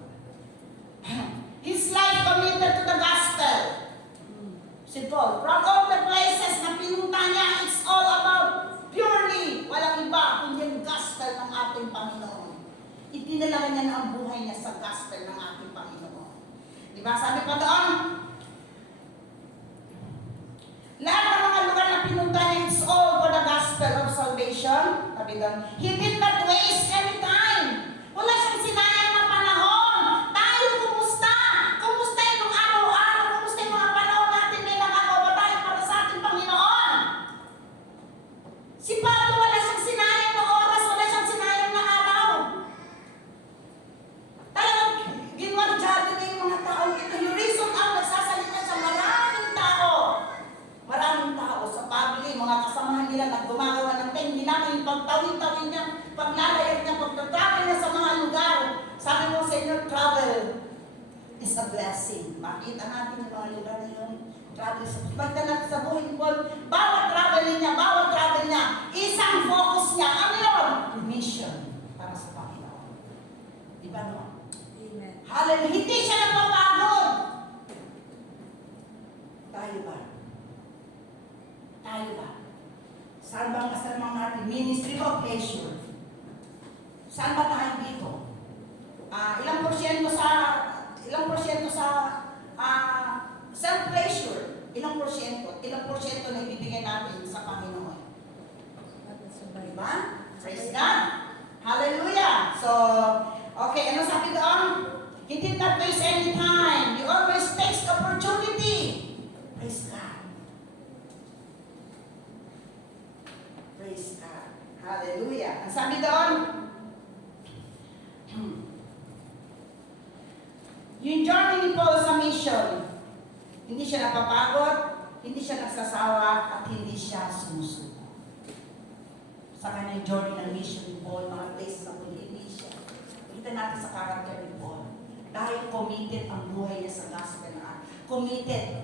his life committed to the gospel. Si Paul, from all the places na pinunta niya, it's all about purely, walang iba, kundi yung gospel ng ating Panginoon. Itinalaga niya na ang buhay niya sa gospel ng ating Panginoon. Diba? Sabi pa doon, lahat ng mga lugar na pinunta niya, it's all for the gospel of salvation. Sabi doon, he did not waste any time. Wala siyang sinayang na panahon. Tayo, kumusta? Kumusta yung araw-araw? Kumusta yung mga panahon natin? May nakagawa tayo para sa ating Panginoon. Si Pablo, wala siyang sinayang na oras, wala siyang sinayang na araw. Talagang ginwardyado na yung mga tao ito. Yung reason ang nagsasalita sa maraming tao. Maraming tao sa public, mga kasamahan nila naggumagawa ng time. Hindi namin yung pagtawin-tawin niya, paglalayag niya, pagtatravel niya sa mga lugar. Sabi mo sa inyo, travel is a blessing. Makita natin yung mga lugar na yun. Travel sa pagka natin sa buhay ni Paul, bawat travel niya, isang focus niya, ano yun? Mission para sa Panginoon. Di ba no? Amen. Hallelujah. Hindi siya napapagod. Tayo ba? Saan ba ang kasamang natin? Ministry of pleasure. Saan ba tayo dito? Ilang porsyento sa self-pleasure? Ilang porsyento na ibibigay natin sa Panginoon? Diba? Praise God! Hallelujah! So, okay, ano sabi doon? He did not waste any time. He always takes the opportunity. Praise God. Praise God. Hallelujah. Ang sabi doon, yung journey ni Paul sa mission, hindi siya napapagod, hindi siya nagsasawa, at hindi siya sumusuko. Sa kanyang journey ng mission ni Paul, mga places na hindi siya. Kita natin sa character ni Paul. Dahil committed ang buhay niya sa gospel na committed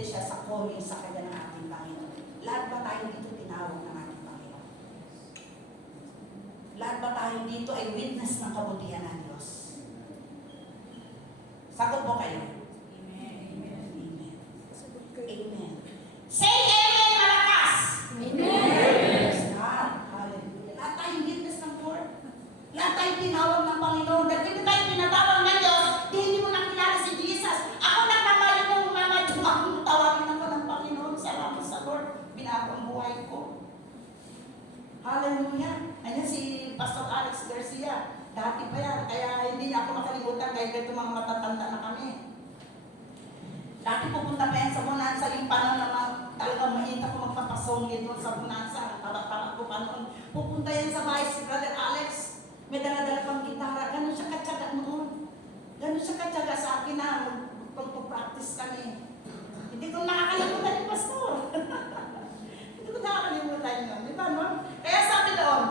siya sa calling sa kanya ng ating Panginoon. Lahat ba tayo dito tinawag ng ating Panginoon? Lahat ba tayo dito ay witness ng kabutihan ng Diyos? Sagot po kayo. Amen. Sagot kayo. Amen. Say amen malakas! Praise God. Hallelujah. Lahat tayong witness ng Lord. Lahat tayong tinawag ng Panginoon. Dahil hindi tayo pinatawag ng Diyos, hindi mo nakilala si Jesus. Ako nagmamali mo, Mama Jumang, tawagin ako ng Panginoon. Salamat sa Lord. Binago ang buhay ko. Hallelujah. Ayan si Pastor Alex Garcia. Dati pa yan. Kaya hindi niya ako makalimutan kahit ito mga matatanda na kami. Dati pupunta pa yan sa Bonanza, yung panahon na talagang mahint ako magpapasongin doon sa Bonanza. Tabak-tabak ko pa noon. Pupunta yan sa bahay si Brother Alex. May dala-dala pang gitara. Ganun siya katsaga noon. Ganun siya katsaga sa akin na magpapractice kami. Hindi ko nakakalimutan yung pastor. Hindi ko nakakalimutan yun. Di ba, no? Kaya sabi doon,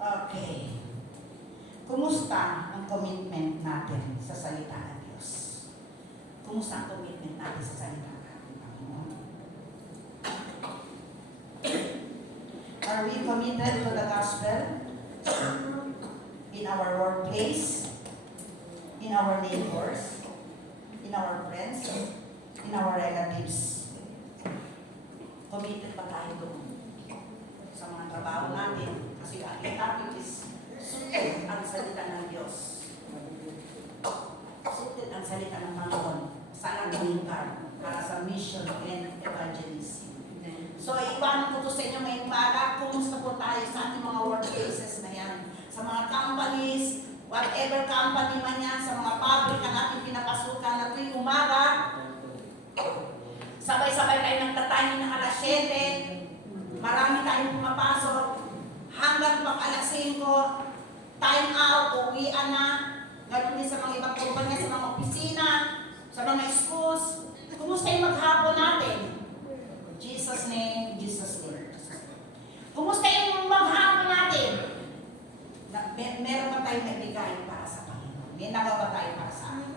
okay. Kumusta ang commitment natin sa salita ng Diyos? Kumusta ang commitment natin sa salita ng ating Panginoon? Are we committed to the gospel? In our workplace? In our neighbors? In our friends? In our relatives? Committed pa tayo doon sa mga trabaho natin? Kasi ang topic is suited ang salita ng Diyos. Suited ang salita ng Panginoon sa ating lugar para sa mission and evangelism. So, iwanan ko to sa inyo ngayong umaga. Kumusta po tayo sa ating mga workplaces na yan? Sa mga companies, whatever company man yan, sa mga pabrika natin pinapasukan na tuwing umaga, sabay-sabay tayo nagtatayo ng alas 7, marami tayong pumapasok, hanggang pang alas 5, time out, uwian na. Ganoon din sa mga ibang kumpanya, sa mga opisina, sa mga schools. Kumusta yung maghapon natin? Jesus name, Jesus word. Kumusta yung maghapon natin? Meron ba tayong nagbigay para sa Panginoon? May nagawa tayo para sa akin?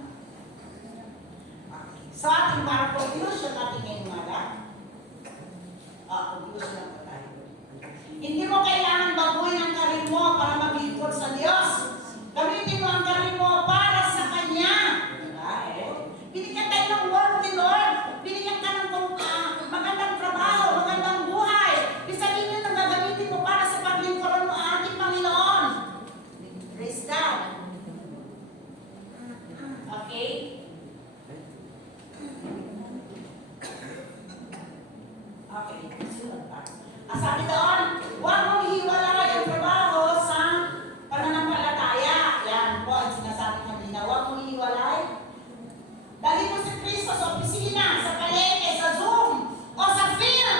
Okay. So ating para conclusion natin ngayong umaga. Conclusion na po tayo. Hindi mo kailangan baguhin ang karir mo para maglingkod sa Diyos. Gamitin mo ang karir mo para sa Kanya. Diba? Binigyan tayo ng word ni Lord. Binigyan ka ng magandang trabaho, magandang buhay. Bisanin nyo na gagamitin mo para sa paglingkuran mo ang ating Panginoon. Praise God. Okay? Okay. Sunod pa. Sabi doon, huwag mong hiwalay ang trabaho sa pananampalataya. Yan po ang sinasabi kanina. Huwag mong hiwalay. Dali mo si Kristo sa opisina, sa palengke, sa Zoom, o sa film.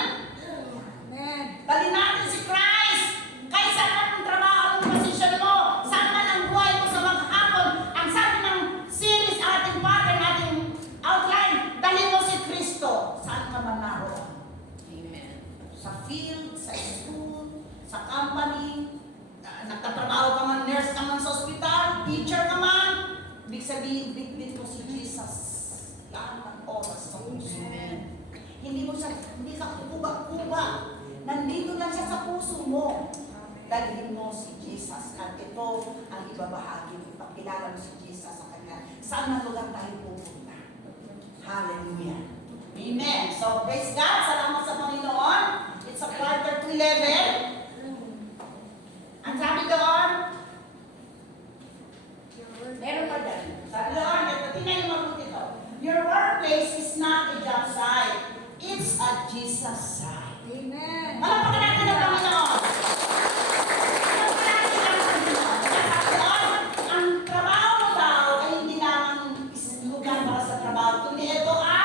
Amen. Dali natin si Christ. Kahit saan man ang trabaho ang posisyon mo, saan man ang buhay mo sa maghapon, ang sabi ng series, ating pattern, ating outline, dali mo si Kristo. Saan ka man naroon? Sa field, sa school, sa company, nagtatrabaho ka man, nurse ka man sa ospital, teacher ka man, ibig sabihin, bit-bit mo si Jesus. Lahat ng oras sa puso. Hindi ka kukuba-kuba. Nandito lang siya sa puso mo. Dalhin mo si Jesus. At ito ang ibabahagi mo. Ipakilala mo si Jesus sa kanya. Saan na lugar tayo pupunta? Hallelujah. Amen. So, praise God. Salamat sa Panginoon. It's a quarter to 11. Ang sabi doon, meron pa dyan. Sabi doon, tingnan niyo mabuti ito. Your workplace is not a job site. It's a Jesus site. Amen. Malapakan natin ang Panginoon. Malapakan natin ang Panginoon. Sabi doon, ang trabaho mo daw ay hindi lamang lugar para sa trabaho, kundi ito ay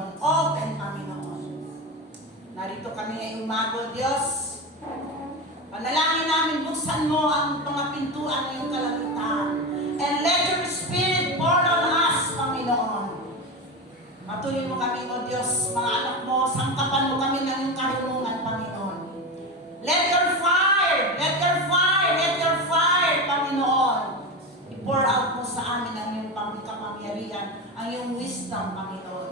Panginoon. Open, Panginoon. Narito kami ngayong umaga, Diyos. Panalangin namin, buksan mo ang mga pintuan ng iyong kalangitan. And let your Spirit pour on us, Panginoon. Matuloy mo kami, O Diyos, mga anak mo, sangkapan mo kami ng iyong karunungan, Panginoon. Let your fire, Panginoon, i-pour out mo sa amin ang iyong kapangyarihan, ang iyong wisdom, Panginoon,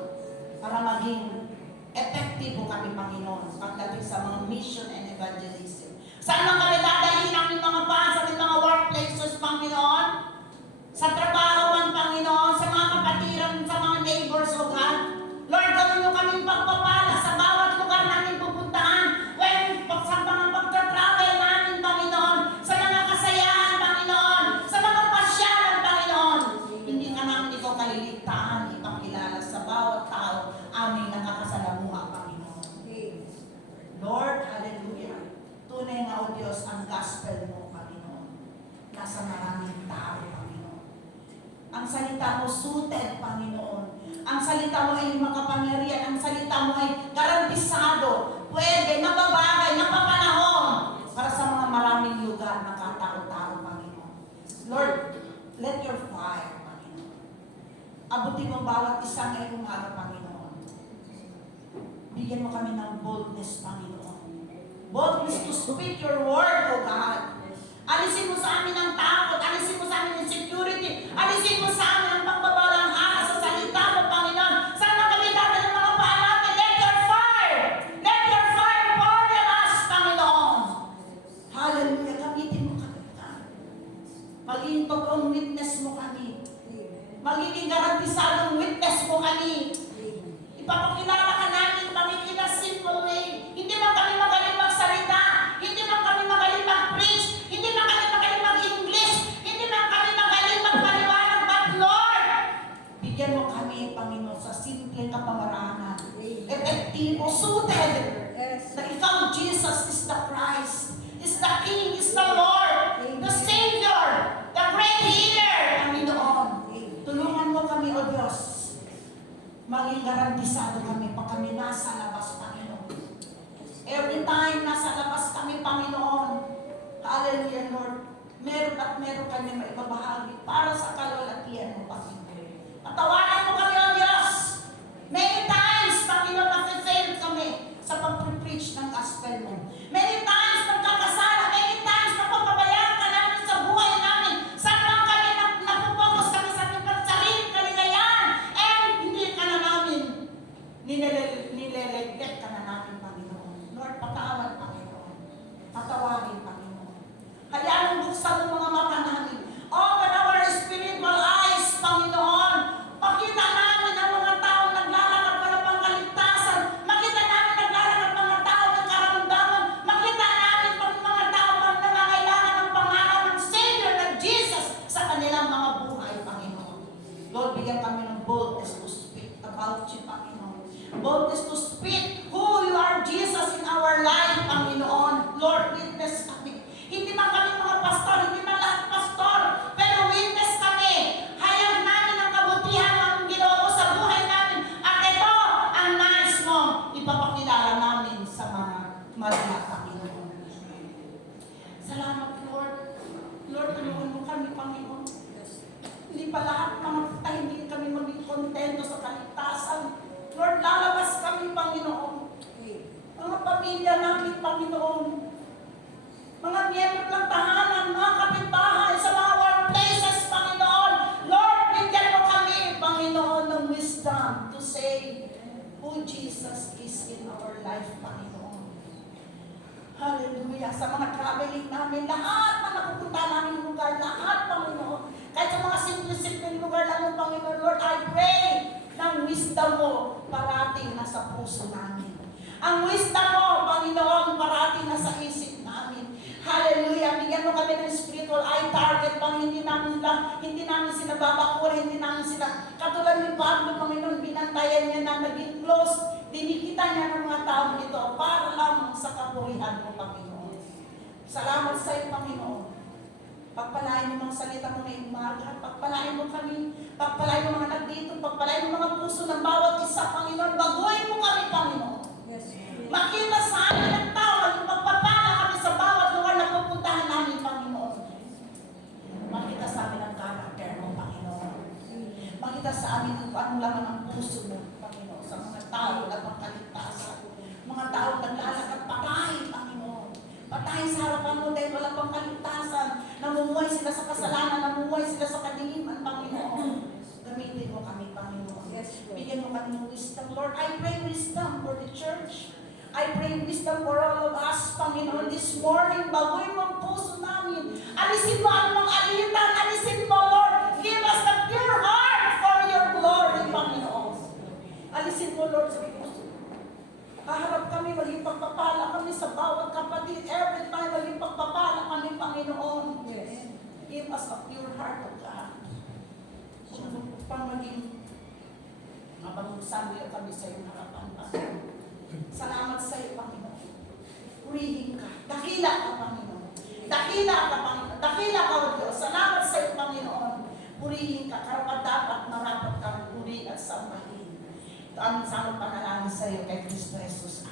para maging epektibo kami, Panginoon, pagdating sa mga mission and evangelism. Saan man kami dadalhin ang mga pa, sa mga workplaces, Panginoon, sa trabaho man, Panginoon, sa mga kapatiran, sa mga neighbors, O God. Lord, gawin mo kaming pagpapala sa bawat lugar namin pupuntahan. Sa mga pagka-travel namin, Panginoon, sa mga kasayahan, Panginoon, sa mga pasyalan, Panginoon. Hindi ka namin ikaw kaliligtaan, ipakilala sa bawat tao aming nakakasalamuha, Panginoon. Lord, hallelujah. Tunay nga, O Diyos, ang gospel mo, Panginoon. Nasa maraming tao, Panginoon. Ang salita mo suited, Panginoon. Ang salita mo ay makapangyarihan. Ang salita mo ay garantisado. Pwede, napabagay, napapanahon para sa mga maraming lugar na katao-tao, Panginoon. Lord, let your fire, Panginoon. Abutin mo bawat isang ngayong umaga, Panginoon. Bigyan mo kami ng boldness, Panginoon. Boldness to speak your word, O God. Alisin mo sa amin ang takot, alisin mo sa amin ang insecurity, alisin mo sa amin ang pagbabalang sa salita mo, Panginoon. Saan na kami dati ng mga paa natin? Let your fire pour on us, Panginoon. Hallelujah, gamitin mo kami. Magiging totoong witness mo kami. Magiging garantisadong witness mo kami. Ipapakilala ka namin kami in a simple way. Hindi man kami magaling magsalita, hindi man kami magaling mag-preach, hindi man kami magaling mag-English, hindi man kami magaling magpaliwanag, but Lord, bigyan mo kami, Panginoon, sa simpleng kapamaraanan. Epektibo, suited, na ikaw, Jesus, is the Christ, is the King, is the Lord, the Savior, the great healer, Panginoon. Tulungan mo kami, O Diyos, maging garantisado kami pag kami nasa labas, Panginoon. Every time nasa labas kami, Panginoon, hallelujah, Lord, meron at meron kami maibabahagi para sa kalwalatian mo, Panginoon. Patawanan mo kami, O Diyos. Many times, Panginoon, na-fail kami sa pag-preach ng gospel mo. Many times, nagkakasala. Many times, napapabayaan ka namin sa buhay namin. Saan lang kami napupokus kami sa aming pagsarili, kaligayahan. And hindi ka na namin nilelegt ka na namin, Panginoon. Lord, patawad, Panginoon. Patawagin, Panginoon. Hayaan mong buksan mo mga mata namin. Open our spiritual eyes, Panginoon. Pakita namin ang mga taong naglalakad para pangkaligtasan. Makita namin naglalakad mga tao ng karamdaman. Makita namin pag mga tao pang nangangailangan ng pangalan ng Savior na Jesus sa kanilang mga buhay, Panginoon. Lord, bigyan kami ng boldness to speak about you, Panginoon. Boldness to speak who you are, Jesus, in our life, Panginoon. Lord, witness kami. Hindi man kami mga pastor, hindi man lahat pastor, pero witness kami. Hayag namin ang kabutihan ng Ginoo sa buhay namin. At ito ang nais mo, ipapakilala namin sa mga madla, Panginoon. Salamat, Lord. Lord, tulungan mo kami, Panginoon. Hindi pa lahat mga hindi kami maging kontento sa kaligtasan. Lord, lalabas kami, Panginoon. Mga pamilya namin, Panginoon. Mga miyembro ng tahanan, mga kapitbahay, sa mga workplaces, Panginoon. Lord, bigyan mo kami, Panginoon, ng wisdom to say who Jesus is in our life, Panginoon. Hallelujah. Sa mga traveling namin, lahat na napupunta namin lugar, lahat, Panginoon. Kahit sa mga simple-simple lugar lang, Panginoon, Lord, I pray ng wisdom mo parating nasa puso namin. Ang wisdom mo, Panginoon, parating nasa isip namin. Hallelujah. Bigyan mo kami ng spiritual eye target, hindi namin sila babakura, hindi namin sila, katulad ni Pablo, Panginoon, binantayan niya na naging close, dinikita niya ng mga tao ito para lamang sa kapurihan mo, Panginoon. Salamat sa iyo, Panginoon. Pagpalain mo mga salita mo ngayong umaga. Pagpalain mo kami. Pagpalain mo mga nagdito. Pagpalain mo mga puso ng bawat isa, Panginoon. Baguhin mo kami, Panginoon. Yes. Makita sa amin ng tao, maging pagpapala kami sa bawat lugar na pupuntahan namin, Panginoon. Makita sa amin ang karakter mo, Panginoon. Makita sa amin kung ano laman ang puso mo, Panginoon, sa mga tao na pangkaligtasan. Mga tao naglalakad patay, Panginoon. Patay sa harapan mo dahil wala pang kaligtasan. Namumuhay sila sa kasalanan, namumuhay sila sa kadiliman, Panginoon. Gamitin mo kami, Panginoon. Yes, Lord. Bigyan mo kami ng wisdom, Lord. I pray wisdom for the church. I pray wisdom for all of us, Panginoon, this morning. Baguhin mo ang puso namin. Alisin mo ang mga alitan. Alisin mo, Lord. Give us the pure heart for your glory, Panginoon. Alisin mo, Lord, sa puso. Haharap kami, maging pagpapala kami sa bawat kapatid. Every time, maging pagpapala kami, Panginoon. Yes. Give us a pure heart, O God. Upang maging mapag-usabi kami sa iyong harapan, Panginoon. Salamat sa iyo, Panginoon. Purihin ka. Dakila ka, Panginoon. Dakila ka, Panginoon. Dakila ka, O Diyos. Salamat sa iyo, Panginoon. Purihin ka. Karapat-dapat marapat kang puri at sambahin. Ito ang samang panalangin sa iyo kay Kristo Jesus.